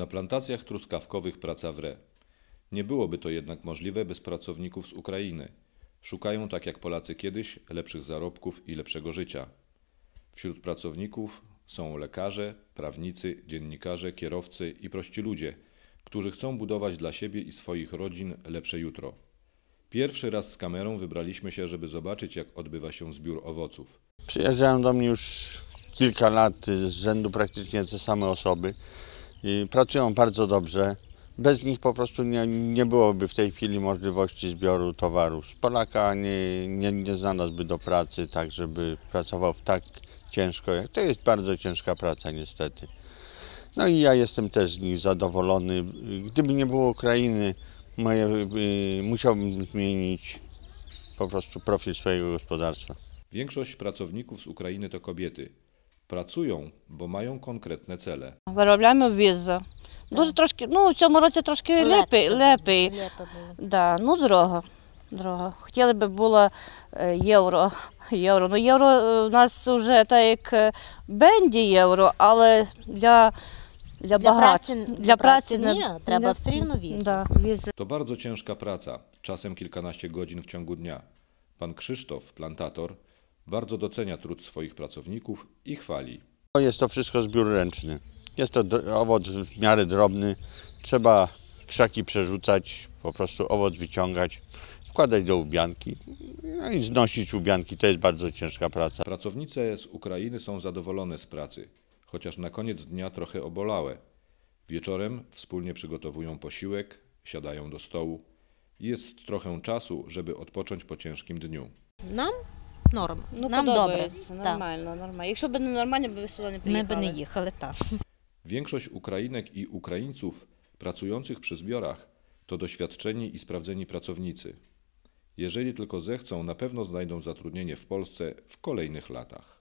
Na plantacjach truskawkowych praca wre. Nie byłoby to jednak możliwe bez pracowników z Ukrainy. Szukają, tak jak Polacy kiedyś, lepszych zarobków i lepszego życia. Wśród pracowników są lekarze, prawnicy, dziennikarze, kierowcy i prości ludzie, którzy chcą budować dla siebie i swoich rodzin lepsze jutro. Pierwszy raz z kamerą wybraliśmy się, żeby zobaczyć, jak odbywa się zbiór owoców. Przyjeżdżają do mnie już kilka lat z rzędu praktycznie te same osoby. Pracują bardzo dobrze. Bez nich po prostu nie, nie byłoby w tej chwili możliwości zbioru towaru. Z Polaka nie, nie, nie znalazłby do pracy tak, żeby pracował w tak ciężko. jak- To jest bardzo ciężka praca niestety. No i ja jestem też z nich zadowolony. Gdyby nie było Ukrainy, moje, y, musiałbym zmienić po prostu profil swojego gospodarstwa. Większość pracowników z Ukrainy to kobiety. Pracują, bo mają konkretne cele. Виробляємо візу. Дуже трошки, ну в цьому році трошки лепий, лепий. Лепо було. Да, ну дорого. Дорого. Хотіли би було е, євро. Євро. Ну євро е, у нас вже так як е, бенді євро, але для, для, Для багат. праці, для праці ні, не- треба для- все рівно візу. Да, візи. To bardzo ciężka praca, czasem kilkanaście godzin w ciągu dnia. Pan Krzysztof, plantator, Bardzo docenia trud swoich pracowników i chwali. No, jest to wszystko zbiór ręczny. Jest to owoc w miarę drobny. Trzeba krzaki przerzucać, po prostu owoc wyciągać, wkładać do ubianki no i znosić ubianki. To jest bardzo ciężka praca. Pracownice z Ukrainy są zadowolone z pracy, chociaż na koniec dnia trochę obolałe. Wieczorem wspólnie przygotowują posiłek, siadają do stołu. Jest trochę czasu, żeby odpocząć po ciężkim dniu. Nam норм. Ну, Нам добре. подобається. Так. Нормально, нормально. Якщо б не нормально, б ви сюди не Ми приїхали. б не їхали так. Większość Ukrainek i Ukraińców pracujących przy zbiorach to doświadczeni i sprawdzeni pracownicy. Jeżeli tylko zechcą, na pewno znajdą zatrudnienie w Polsce w kolejnych latach.